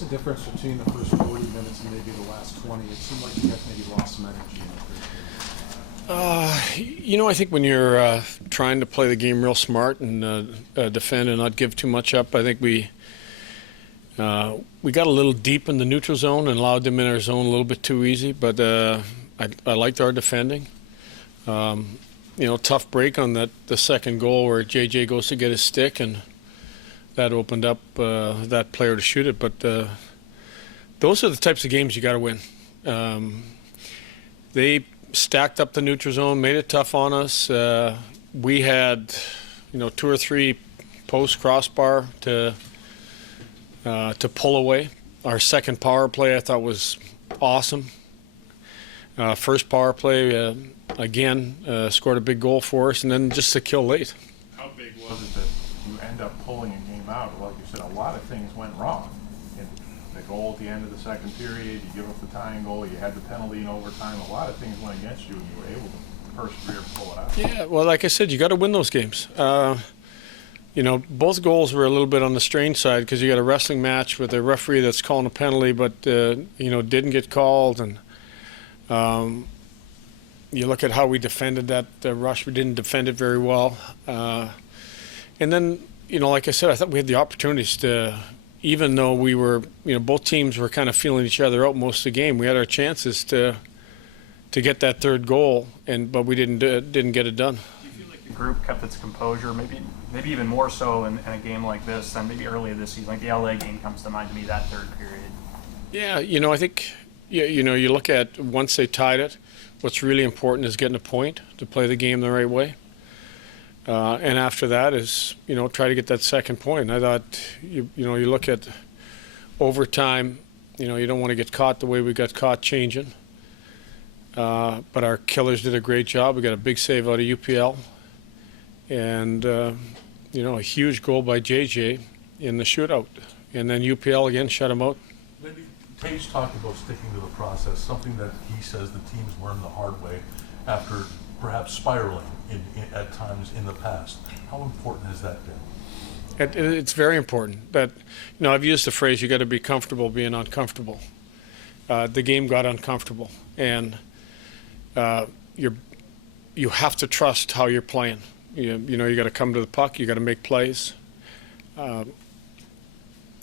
was the difference between the first 40 minutes and maybe the last 20? It seemed like you guys maybe lost some energy in the third period. I think when you're trying to play the game real smart and defend and not give too much up, I think we got a little deep in the neutral zone and allowed them in our zone a little bit too easy. But I liked our defending. Tough break on the second goal where JJ goes to get his stick, and that opened up that player to shoot it. But those are the types of games you got to win. They stacked up the neutral zone, made it tough on us. We had, 2 or 3 post crossbar to pull away. Our second power play I thought was awesome. First power play, again, scored a big goal for us, and then just a kill late. How big was it that you end up pulling a game out? Like you said, a lot of things went wrong. The goal at the end of the second period, you give up the tying goal, you had the penalty in overtime. A lot of things went against you, and you were able to persevere and pull it out. Yeah, well, like I said, you got to win those games. Both goals were a little bit on the strange side because you got a wrestling match with a referee that's calling a penalty, but didn't get called, and you look at how we defended that rush. We didn't defend it very well, and then like I said, I thought we had the opportunities to. Even though we were, both teams were kind of feeling each other out most of the game, we had our chances to get that third goal, but we didn't get it done. Do you feel like the group kept its composure, maybe even more so in a game like this than maybe earlier this season? Like the LA game comes to mind to me, that third period. Yeah, I think, you look at once they tied it, what's really important is getting a point to play the game the right way. And after that is, try to get that second point. I thought, you look at overtime, you don't want to get caught the way we got caught changing. But our killers did a great job. We got a big save out of UPL. And, a huge goal by JJ in the shootout. And then UPL again shut him out. Lindy, Tage talked about sticking to the process, something that he says the teams learned the hard way after perhaps spiraling at times in the past. How important has that been? It's very important. That I've used the phrase, you got to be comfortable being uncomfortable. The game got uncomfortable, and you have to trust how you're playing. You got to come to the puck. You got to make plays.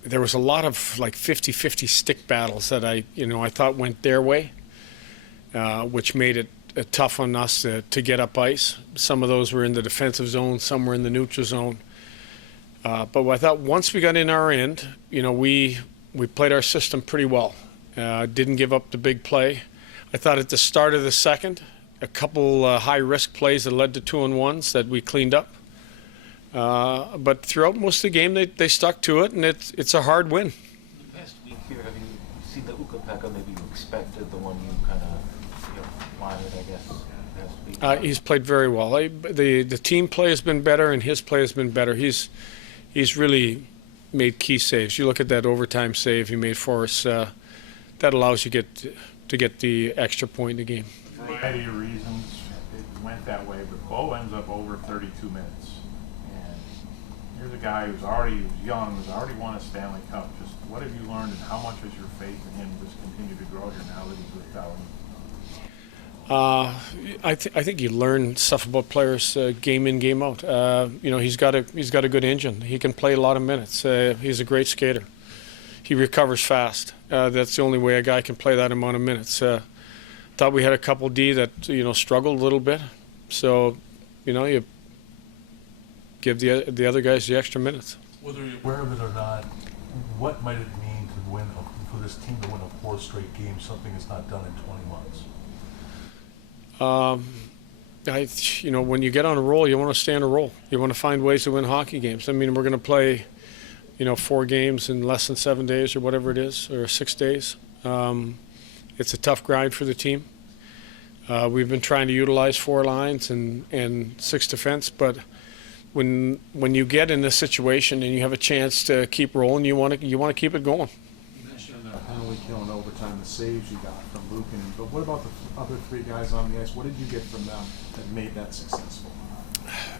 There was a lot of like 50-50 stick battles that I thought went their way, which made it tough on us to get up ice. Some of those were in the defensive zone, some were in the neutral zone. But I thought once we got in our end, we played our system pretty well. Didn't give up the big play. I thought at the start of the second, a couple high-risk plays that led to 2-on-1s that we cleaned up. But throughout most of the game, they stuck to it, and it's a hard win. In the past week here, have you seen the Ukko-Pekka maybe you expected, the one you kind of wanted, I guess, last week? He's played very well. The team play has been better, and his play has been better. He's really made key saves. You look at that overtime save he made for us. That allows you to get the extra point in the game. For a variety of reasons, it went that way, but Bo ends up over 32 minutes. And here's a guy who's young, who's already won a Stanley Cup. Just what have you learned, and how much has your faith in him just continue to grow here now that he's with Dallas? I think you learn stuff about players game in, game out. He's got a good engine. He can play a lot of minutes. He's a great skater. He recovers fast. That's the only way a guy can play that amount of minutes. Thought we had a couple D that struggled a little bit. So, you give the other guys the extra minutes. Whether you're aware of it or not, what might it mean to win for this team to win a 4th straight game? Something that's not done in 20 months. When you get on a roll, you want to stay on a roll. You want to find ways to win hockey games. I mean, we're going to play, 4 games in less than 7 days or whatever it is, or 6 days. It's a tough grind for the team. We've been trying to utilize 4 lines and 6 defense, but when you get in this situation and you have a chance to keep rolling, you want to keep it going. You mentioned the penalty kill in overtime, the saves you got from Lucan, but what about the other 3 guys on the ice? What did you get from them that made that successful?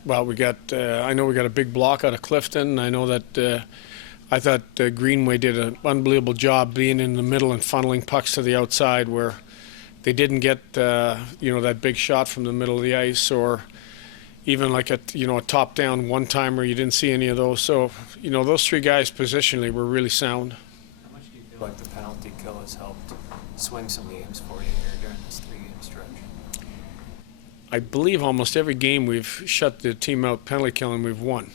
Well, I know we got a big block out of Clifton. I know that I thought Greenway did an unbelievable job being in the middle and funneling pucks to the outside where they didn't get that big shot from the middle of the ice, or even like a top-down one-timer. You didn't see any of those. So those three guys positionally were really sound. How much do you feel like the penalty kill has helped swing some games for you here during this 3-game stretch? I believe almost every game we've shut the team out penalty killing, we've won.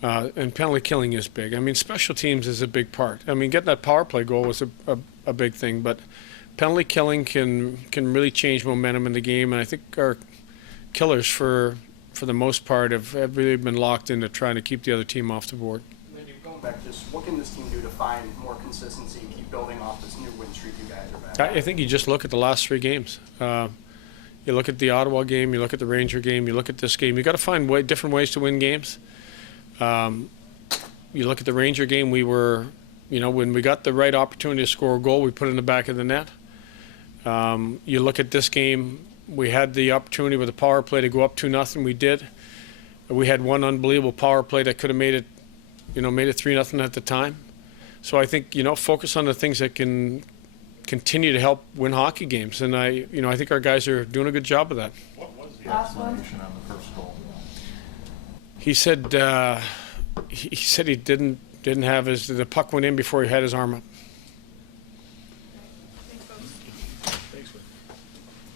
And penalty killing is big. I mean, special teams is a big part. I mean, getting that power play goal was a big thing, but penalty killing can really change momentum in the game. And I think our killers, for the most part, have really been locked into trying to keep the other team off the board. Lindy, going back, just what can this team do to find more consistency and keep building off this new win streak you guys are back? I think you just look at the last 3 games. You look at the Ottawa game, you look at the Ranger game, you look at this game. You got to find different ways to win games. You look at the Ranger game, we were, when we got the right opportunity to score a goal, we put it in the back of the net. You look at this game, we had the opportunity with the power play to go up 2-0. We did. We had one unbelievable power play that could have made it 3-0 at the time. So I think, focus on the things that can continue to help win hockey games. And I think our guys are doing a good job of that. What was the explanation on the first goal? He said he didn't have the puck went in before he had his arm up.